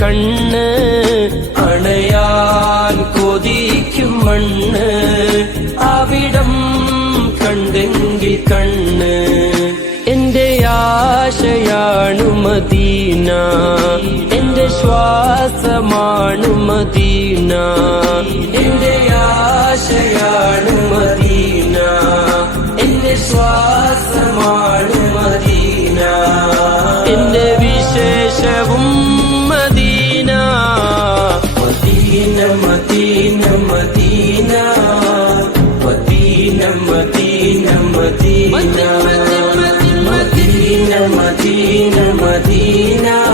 കണ്ണ്, അണയാൻ കൊതിക്കും മണ്ണ്, അവിടം കണ്ടെങ്കിൽ കണ്ണ്. എന്റെ ആശയാണു മദീന, എന്റെ ശ്വാസമാണു മദീന. എന്റെ ആശയാണു മദീന, എന്റെ ശ്വാസമാണു മദീന. എന്റെ വിശേഷവും Medina. Medina Medina Medina Medina Medina Medina Medina Medina Medina.